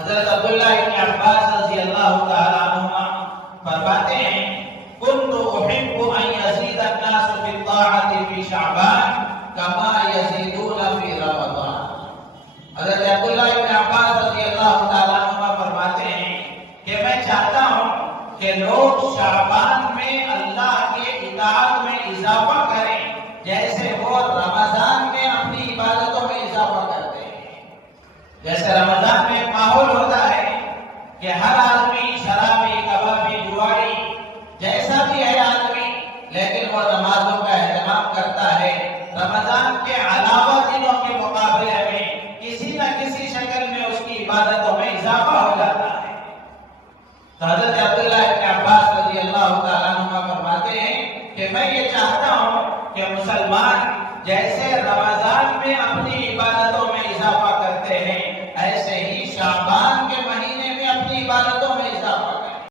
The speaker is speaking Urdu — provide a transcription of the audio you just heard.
حضرت عبداللہ ابن عباس رضی اللہ تعالیٰ عنہما فرماتے ہیں كنت احب ان يزيد الناس في الطاعة في شعبان كما يزيدون في رمضان. حضرت عبداللہ ابن عباس رضی اللہ تعالیٰ عنہما فرماتے ہیں کہ میں چاہتا ہوں کہ لوگ شعبان میں اللہ کے اطاعت میں اضافہ کریں جیسے وہ رمضان میں اپنی عبادتوں میں اضافہ کرتے ہیں. جیسے رمضان میں ماحول ہوتا ہے کہ ہر آدمی شرابی کبابی جواری جیسا بھی ہے آدمی لیکن وہ نمازوں کا اہتمام کرتا ہے، رمضان کے علاوہ دنوں کے مقابلے میں کسی نہ کسی شکل میں اس کی عبادتوں میں اضافہ ہو جاتا ہے. تو حضرت عبداللہ ابن عباس رضی اللہ تعالیٰ عنہ فرماتے ہیں کہ میں یہ چاہتا ہوں کہ مسلمان جیسے رمضان میں اپنی عبادتوں میں اضافہ کرتے ہیں ایسے ہی شعبان